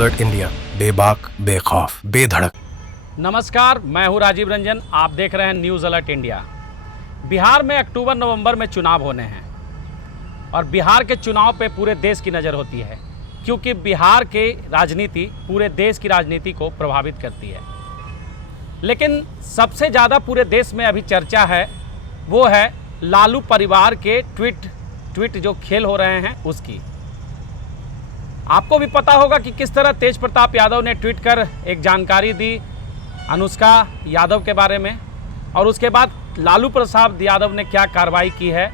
Alert India, बेबाक, बेखौफ, बेधड़क। नमस्कार, मैं हूं राजीव रंजन। आप देख रहे हैं न्यूज़ अलर्ट इंडिया। बिहार में अक्टूबर नवंबर में चुनाव होने हैं और बिहार के चुनाव पे पूरे देश की नज़र होती है, क्योंकि बिहार की राजनीति पूरे देश की राजनीति को प्रभावित करती है। लेकिन सबसे ज़्यादा पूरे देश में अभी चर्चा है वो है लालू परिवार के ट्वीट जो खेल हो रहे हैं उसकी। आपको भी पता होगा कि किस तरह तेज प्रताप यादव ने ट्वीट कर एक जानकारी दी अनुष्का यादव के बारे में, और उसके बाद लालू प्रसाद यादव ने क्या कार्रवाई की है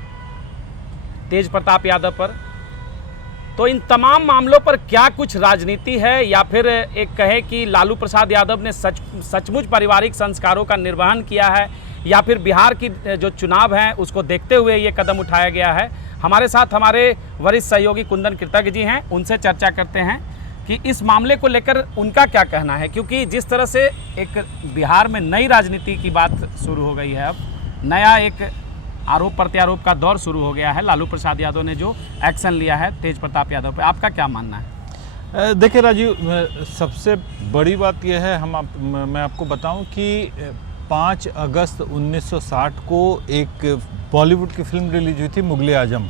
तेज प्रताप यादव पर। तो इन तमाम मामलों पर क्या कुछ राजनीति है, या फिर एक कहे कि लालू प्रसाद यादव ने सचमुच पारिवारिक संस्कारों का निर्वहन किया है, या फिर बिहार की जो चुनाव हैं उसको देखते हुए ये कदम उठाया गया है। हमारे साथ हमारे वरिष्ठ सहयोगी कुंदन कृतज्ञ जी हैं, उनसे चर्चा करते हैं कि इस मामले को लेकर उनका क्या कहना है। क्योंकि जिस तरह से एक बिहार में नई राजनीति की बात शुरू हो गई है, अब नया एक आरोप प्रत्यारोप का दौर शुरू हो गया है। लालू प्रसाद यादव ने जो एक्शन लिया है तेज प्रताप यादव पे, आपका क्या मानना है? देखिए राजीव, सबसे बड़ी बात यह है, मैं आपको बताऊं कि 5 अगस्त 1960 को एक बॉलीवुड की फिल्म रिलीज हुई थी, मुगले आजम।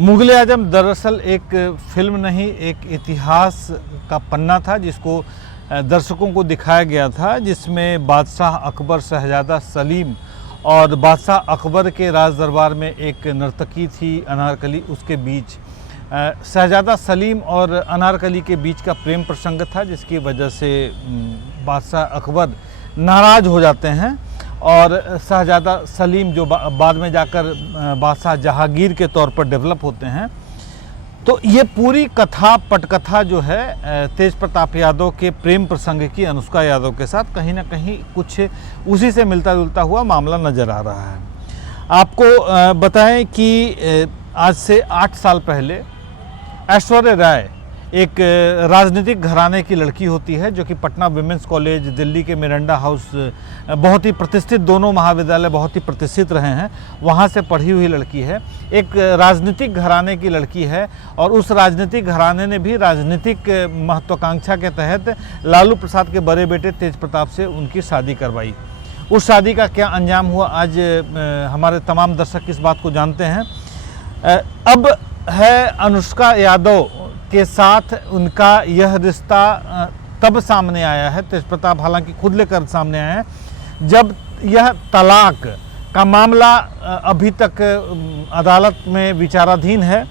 मुगले आजम दरअसल एक फिल्म नहीं, एक इतिहास का पन्ना था जिसको दर्शकों को दिखाया गया था, जिसमें बादशाह अकबर, शहजादा सलीम और बादशाह अकबर के राज दरबार में एक नर्तकी थी अनारकली, उसके बीच शहजादा सलीम और अनारकली के बीच का प्रेम प्रसंग था, जिसकी वजह से बादशाह अकबर नाराज़ हो जाते हैं और शहजादा सलीम जो बाद में जाकर बादशाह जहांगीर के तौर पर डेवलप होते हैं। तो ये पूरी कथा पटकथा जो है तेज प्रताप यादव के प्रेम प्रसंग की अनुष्का यादव के साथ कहीं ना कहीं कुछ उसी से मिलता जुलता हुआ मामला नज़र आ रहा है। आपको बताएं कि आज से 8 साल पहले ऐश्वर्या राय एक राजनीतिक घराने की लड़की होती है, जो कि पटना विमेंस कॉलेज, दिल्ली के मिरांडा हाउस, बहुत ही प्रतिष्ठित, दोनों महाविद्यालय बहुत ही प्रतिष्ठित रहे हैं, वहाँ से पढ़ी हुई लड़की है, एक राजनीतिक घराने की लड़की है। और उस राजनीतिक घराने ने भी राजनीतिक महत्वाकांक्षा के तहत लालू प्रसाद के बड़े बेटे तेज प्रताप से उनकी शादी करवाई। उस शादी का क्या अंजाम हुआ, आज हमारे तमाम दर्शक इस बात को जानते हैं। अब है अनुष्का यादव के साथ उनका यह रिश्ता तब सामने आया है, तेज प्रताप हालांकि खुद लेकर सामने आया है, जब यह तलाक का मामला अभी तक अदालत में विचाराधीन है।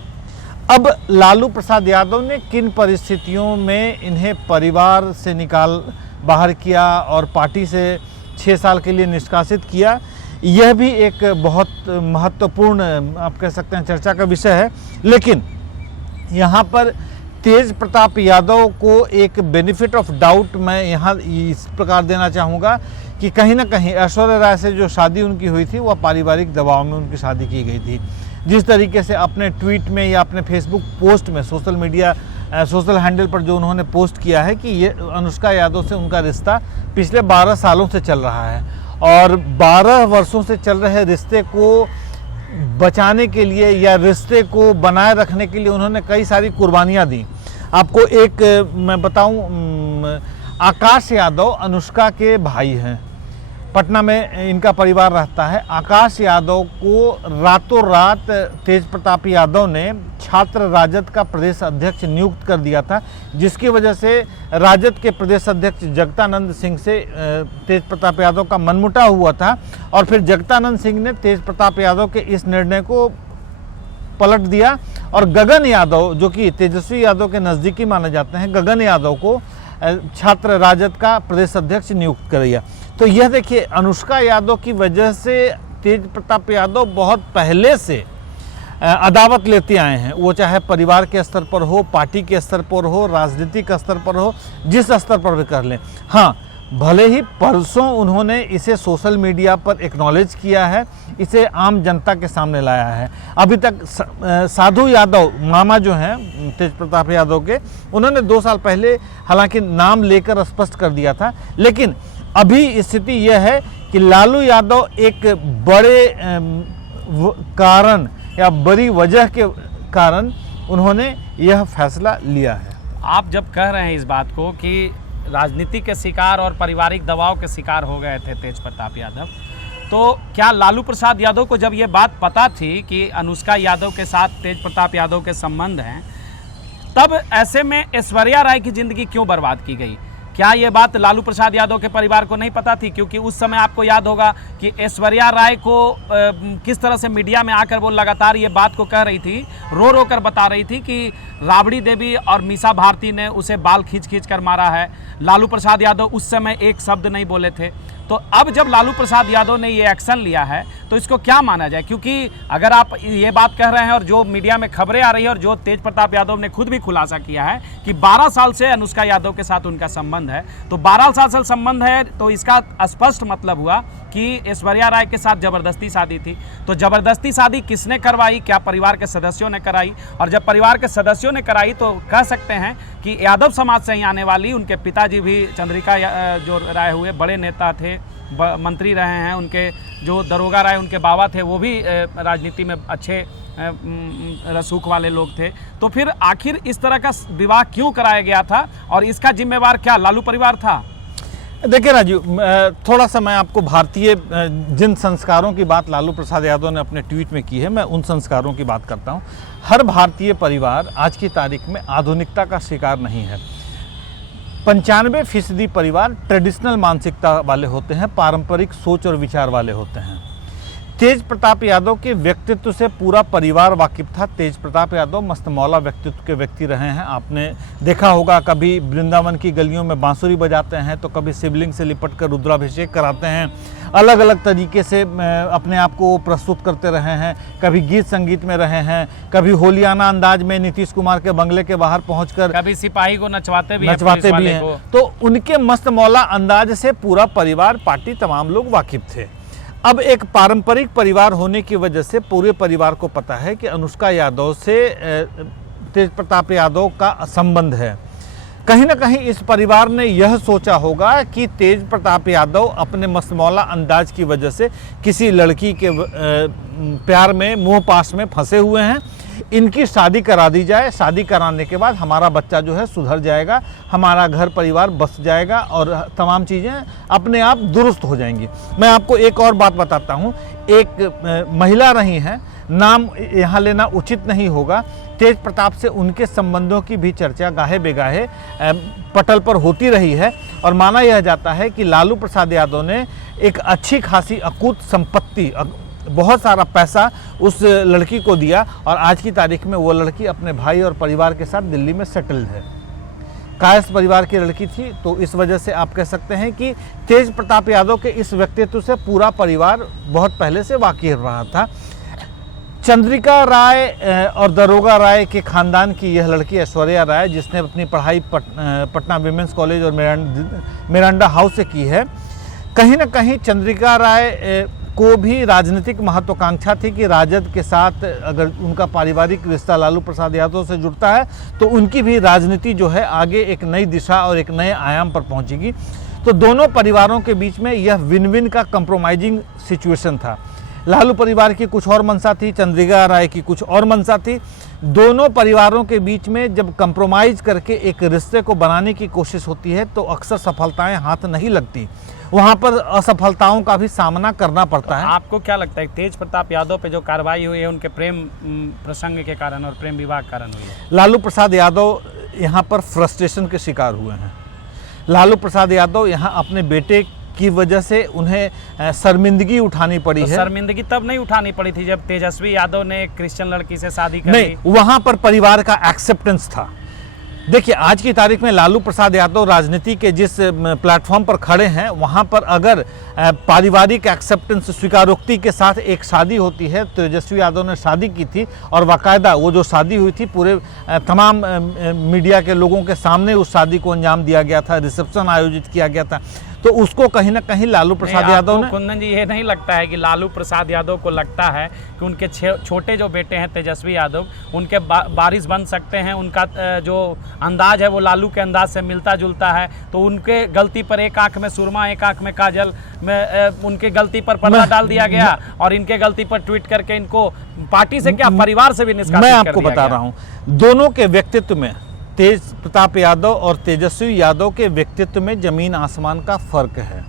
अब लालू प्रसाद यादव ने किन परिस्थितियों में इन्हें परिवार से बाहर किया और पार्टी से 6 साल के लिए निष्कासित किया, यह भी एक बहुत महत्वपूर्ण, आप कह सकते हैं, चर्चा का विषय है। लेकिन यहाँ पर तेज प्रताप यादव को एक बेनिफिट ऑफ डाउट मैं यहाँ इस प्रकार देना चाहूँगा कि कहीं ना कहीं ऐश्वर्या राय से जो शादी उनकी हुई थी वह पारिवारिक दबाव में उनकी शादी की गई थी। जिस तरीके से अपने ट्वीट में या अपने फेसबुक पोस्ट में, सोशल मीडिया सोशल हैंडल पर जो उन्होंने पोस्ट किया है कि ये अनुष्का यादव से उनका रिश्ता पिछले 12 सालों से चल रहा है, और 12 वर्षों से चल रहे रिश्ते को बचाने के लिए या रिश्ते को बनाए रखने के लिए उन्होंने कई सारी कुर्बानियां दी। आपको एक मैं बताऊं, आकाश यादव अनुष्का के भाई हैं, पटना में इनका परिवार रहता है। आकाश यादव को रातों रात तेज प्रताप यादव ने छात्र राजद का प्रदेश अध्यक्ष नियुक्त कर दिया था, जिसकी वजह से राजद के प्रदेश अध्यक्ष जगतानंद सिंह से तेज प्रताप यादव का मनमुटाव हुआ था। और फिर जगतानंद सिंह ने तेज प्रताप यादव के इस निर्णय को पलट दिया और गगन यादव, जो कि तेजस्वी यादव के नज़दीकी माने जाते हैं, गगन यादव को छात्र राजद का प्रदेश अध्यक्ष नियुक्त कर दिया। तो यह देखिए, अनुष्का यादव की वजह से तेज प्रताप यादव बहुत पहले से अदावत लेते आए हैं, वो चाहे परिवार के स्तर पर हो, पार्टी के स्तर पर हो, राजनीतिक स्तर पर हो, जिस स्तर पर भी कर लें। हाँ, भले ही परसों उन्होंने इसे सोशल मीडिया पर एक्नॉलेज किया है, इसे आम जनता के सामने लाया है। अभी तक साधु यादव मामा जो हैं तेज प्रताप यादव के, उन्होंने 2 साल पहले हालांकि नाम लेकर स्पष्ट कर दिया था। लेकिन अभी स्थिति यह है कि लालू यादव एक बड़े कारण या बड़ी वजह के कारण उन्होंने यह फैसला लिया है। आप जब कह रहे हैं इस बात को कि राजनीति के शिकार और पारिवारिक दबाव के शिकार हो गए थे तेज प्रताप यादव, तो क्या लालू प्रसाद यादव को जब ये बात पता थी कि अनुष्का यादव के साथ तेज प्रताप यादव के संबंध हैं, तब ऐसे में ऐश्वर्या राय की ज़िंदगी क्यों बर्बाद की गई? क्या ये बात लालू प्रसाद यादव के परिवार को नहीं पता थी? क्योंकि उस समय आपको याद होगा कि ऐश्वर्या राय को किस तरह से मीडिया में आकर वो लगातार ये बात को कह रही थी, रो रो कर बता रही थी कि राबड़ी देवी और मीसा भारती ने उसे बाल खींच खींच कर मारा है। लालू प्रसाद यादव उस समय एक शब्द नहीं बोले थे। तो अब जब लालू प्रसाद यादव ने ये एक्शन लिया है तो इसको क्या माना जाए? क्योंकि अगर आप ये बात कह रहे हैं और जो मीडिया में खबरें आ रही है और जो तेज प्रताप यादव ने खुद भी खुलासा किया है कि 12 साल से अनुष्का यादव के साथ उनका संबंध है, तो 12 साल से संबंध है तो इसका स्पष्ट मतलब हुआ कि ऐश्वर्या राय के साथ जबरदस्ती शादी थी। तो जबरदस्ती शादी किसने करवाई? क्या परिवार के सदस्यों ने कराई? और जब परिवार के सदस्यों ने कराई तो कह सकते हैं कि यादव समाज से ही आने वाली, उनके पिताजी भी चंद्रिका जो राय हुए बड़े नेता थे, मंत्री रहे हैं, उनके जो दरोगा राय उनके बाबा थे वो भी राजनीति में अच्छे रसूख वाले लोग थे। तो फिर आखिर इस तरह का विवाह क्यों कराया गया था और इसका जिम्मेवार क्या लालू परिवार था? देखिए राजू, थोड़ा सा मैं आपको भारतीय जिन संस्कारों की बात लालू प्रसाद यादव ने अपने ट्वीट में की है, मैं उन संस्कारों की बात करता हूं। हर भारतीय परिवार आज की तारीख में आधुनिकता का शिकार नहीं है। 95% परिवार ट्रेडिशनल मानसिकता वाले होते हैं, पारंपरिक सोच और विचार वाले होते हैं। तेज प्रताप यादव के व्यक्तित्व से पूरा परिवार वाकिफ था। तेज प्रताप यादव मस्तमौला व्यक्तित्व के व्यक्ति रहे हैं। आपने देखा होगा कभी वृंदावन की गलियों में बांसुरी बजाते हैं, तो कभी शिवलिंग से लिपट कर रुद्राभिषेक कराते हैं, अलग अलग तरीके से अपने आप को प्रस्तुत करते रहे हैं। कभी गीत संगीत में रहे हैं, कभी होलियाना अंदाज में नीतीश कुमार के बंगले के बाहर पहुंचकर कभी सिपाही को नचवाते भी हैं। तो उनके मस्तमौला अंदाज से पूरा परिवार, पार्टी, तमाम लोग वाकिफ थे। अब एक पारंपरिक परिवार होने की वजह से पूरे परिवार को पता है कि अनुष्का यादव से तेज प्रताप यादव का संबंध है। कहीं ना कहीं इस परिवार ने यह सोचा होगा कि तेज प्रताप यादव अपने मस्तमौला अंदाज की वजह से किसी लड़की के प्यार में, मोह पाश में फंसे हुए हैं, इनकी शादी करा दी जाए। शादी कराने के बाद हमारा बच्चा जो है सुधर जाएगा, हमारा घर परिवार बस जाएगा और तमाम चीज़ें अपने आप दुरुस्त हो जाएंगी। मैं आपको एक और बात बताता हूँ। एक महिला रही हैं, नाम यहाँ लेना उचित नहीं होगा। तेज प्रताप से उनके संबंधों की भी चर्चा गाहे बेगाहे पटल पर होती रही है और माना यह जाता है कि लालू प्रसाद यादव ने एक अच्छी खासी अकूत संपत्ति, बहुत सारा पैसा उस लड़की को दिया और आज की तारीख में वो लड़की अपने भाई और परिवार के साथ दिल्ली में सेटल्ड है। कायस्थ परिवार की लड़की थी, तो इस वजह से आप कह सकते हैं कि तेज प्रताप यादव के इस व्यक्तित्व से पूरा परिवार बहुत पहले से वाकिफ रहा था। चंद्रिका राय और दरोगा राय के खानदान की यह लड़की ऐश्वर्या राय, जिसने अपनी पढ़ाई पटना विमेंस कॉलेज और मिरांडा हाउस से की है, कहीं ना कहीं चंद्रिका राय को भी राजनीतिक महत्वाकांक्षा थी कि राजद के साथ अगर उनका पारिवारिक रिश्ता लालू प्रसाद यादव से जुड़ता है तो उनकी भी राजनीति जो है आगे एक नई दिशा और एक नए आयाम पर पहुंचेगी। तो दोनों परिवारों के बीच में यह विन विन का कंप्रोमाइजिंग सिचुएशन था। लालू परिवार की कुछ और मंशा थी, चंद्रिका राय की कुछ और मंशा थी। दोनों परिवारों के बीच में जब कंप्रोमाइज़ करके एक रिश्ते को बनाने की कोशिश होती है तो अक्सर सफलताएं हाथ नहीं लगती, वहाँ पर असफलताओं का भी सामना करना पड़ता है। आपको क्या लगता है तेज प्रताप यादव पे जो कार्रवाई हुई है उनके प्रेम प्रसंग के कारण और प्रेम विवाह के कारण हुई है? लालू प्रसाद यादव यहाँ पर फ्रस्ट्रेशन के शिकार हुए हैं। लालू प्रसाद यादव यहाँ अपने बेटे की वजह से उन्हें शर्मिंदगी उठानी पड़ी है। शर्मिंदगी तब नहीं उठानी पड़ी थी जब तेजस्वी यादव ने एक क्रिश्चियन लड़की से शादी कर ली? नहीं, वहाँ पर परिवार का एक्सेप्टेंस था। देखिए, आज की तारीख में लालू प्रसाद यादव राजनीति के जिस प्लेटफॉर्म पर खड़े हैं, वहाँ पर अगर पारिवारिक एक्सेप्टेंस, स्वीकारोक्ति के साथ एक शादी होती है, तेजस्वी यादव ने शादी की थी और बाकायदा वो जो शादी हुई थी पूरे तमाम मीडिया के लोगों के सामने उस शादी को अंजाम दिया गया था, रिसेप्शन आयोजित किया गया था, तो उसको कहीं ना कहीं लालू प्रसाद यादव ने, कुंदन जी, ये नहीं लगता है कि लालू प्रसाद यादव को लगता है कि उनके छोटे जो बेटे हैं तेजस्वी यादव, उनके बारिश बन सकते हैं, उनका जो अंदाज है वो लालू के अंदाज से मिलता जुलता है, तो उनके गलती पर एक आंख में सुरमा एक आंख में काजल में उनके गलती पर पर्दा डाल दिया गया और इनके गलती पर ट्वीट करके इनको पार्टी से क्या परिवार से भी निष्कासित कर दिया गया। मैं आपको बता रहा हूँ, दोनों के व्यक्तित्व में तेज प्रताप यादव और तेजस्वी यादव के व्यक्तित्व में जमीन आसमान का फर्क है।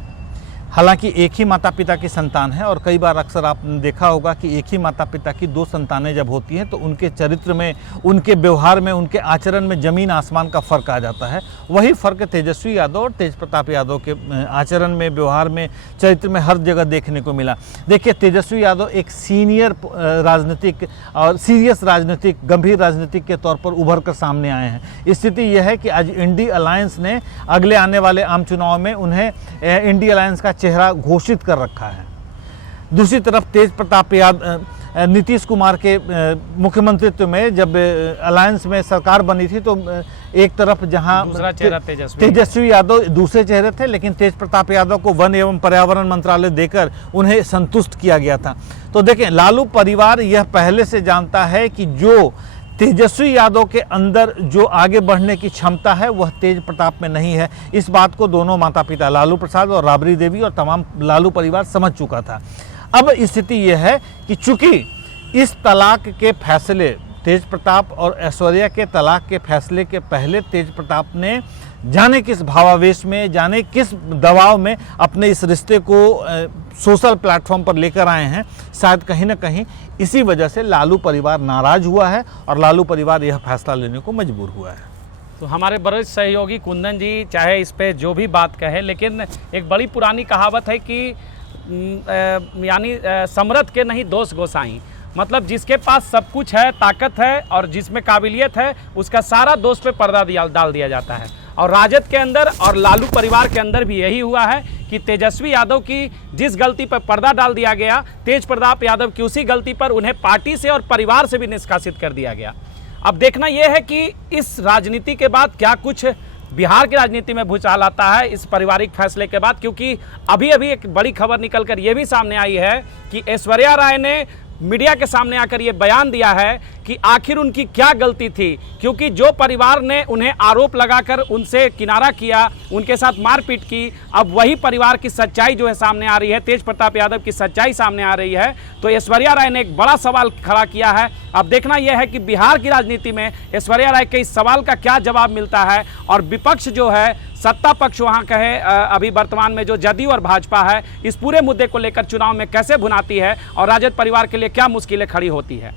हालांकि एक ही माता पिता की संतान है और कई बार अक्सर आपने देखा होगा कि एक ही माता पिता की दो संतानें जब होती हैं तो उनके चरित्र में, उनके व्यवहार में, उनके आचरण में जमीन आसमान का फ़र्क आ जाता है। वही फ़र्क तेजस्वी यादव और तेज प्रताप यादव के आचरण में, व्यवहार में, चरित्र में हर जगह देखने को मिला। देखिए, तेजस्वी यादव एक सीनियर राजनीतिक और सीरियस राजनीतिक, गंभीर राजनीतिक के तौर पर उभर कर सामने आए हैं। स्थिति यह है कि आज इंडी अलायंस ने अगले आने वाले आम चुनाव में उन्हें इंडी अलायंस का चेहरा घोषित कर रखा है। दूसरी तरफ तेज प्रताप यादव, नीतीश कुमार के मुख्यमंत्रित्व में जब अलायंस में सरकार बनी थी तो एक तरफ जहां दूसरा चेहरा तेजस्वी यादव दूसरे चेहरे थे, लेकिन तेज प्रताप यादव को वन एवं पर्यावरण मंत्रालय देकर उन्हें संतुष्ट किया गया था। तो देखें, लालू परिवार यह पहले से जानता है कि जो तेजस्वी यादव के अंदर जो आगे बढ़ने की क्षमता है वह तेज प्रताप में नहीं है। इस बात को दोनों माता पिता लालू प्रसाद और राबड़ी देवी और तमाम लालू परिवार समझ चुका था। अब स्थिति यह है कि चूंकि इस तलाक के फैसले, तेज प्रताप और ऐश्वर्या के तलाक के फैसले के पहले तेज प्रताप ने जाने किस भावावेश में, जाने किस दबाव में अपने इस रिश्ते को सोशल प्लेटफॉर्म पर लेकर आए हैं, शायद कहीं ना कहीं इसी वजह से लालू परिवार नाराज हुआ है और लालू परिवार यह फैसला लेने को मजबूर हुआ है। तो हमारे वरिष्ठ सहयोगी कुंदन जी चाहे इस पे जो भी बात कहे, लेकिन एक बड़ी पुरानी कहावत है कि यानी समरथ के नहीं दोष गोसाई, मतलब जिसके पास सब कुछ है, ताकत है और जिसमें काबिलियत है, उसका सारा दोष पे पर्दा डाल दिया जाता है। और राजद के अंदर और लालू परिवार के अंदर भी यही हुआ है कि तेजस्वी यादव की जिस गलती पर पर्दा डाल दिया गया, तेज प्रताप यादव की उसी गलती पर उन्हें पार्टी से और परिवार से भी निष्कासित कर दिया गया। अब देखना यह है कि इस राजनीति के बाद क्या कुछ बिहार की राजनीति में भूचाल आता है इस पारिवारिक फैसले के बाद, क्योंकि अभी अभी एक बड़ी खबर निकलकर यह भी सामने आई है कि ऐश्वर्या राय ने मीडिया के सामने आकर ये बयान दिया है कि आखिर उनकी क्या गलती थी, क्योंकि जो परिवार ने उन्हें आरोप लगाकर उनसे किनारा किया, उनके साथ मारपीट की, अब वही परिवार की सच्चाई जो है सामने आ रही है, तेज प्रताप यादव की सच्चाई सामने आ रही है। तो ऐश्वर्या राय ने एक बड़ा सवाल खड़ा किया है। अब देखना यह है कि बिहार की राजनीति में ऐश्वर्या राय के इस सवाल का क्या जवाब मिलता है और विपक्ष जो है, सत्ता पक्ष वहाँ कहे अभी वर्तमान में जो जदयू और भाजपा है, इस पूरे मुद्दे को लेकर चुनाव में कैसे भुनाती है और राजद परिवार के लिए क्या मुश्किलें खड़ी होती है।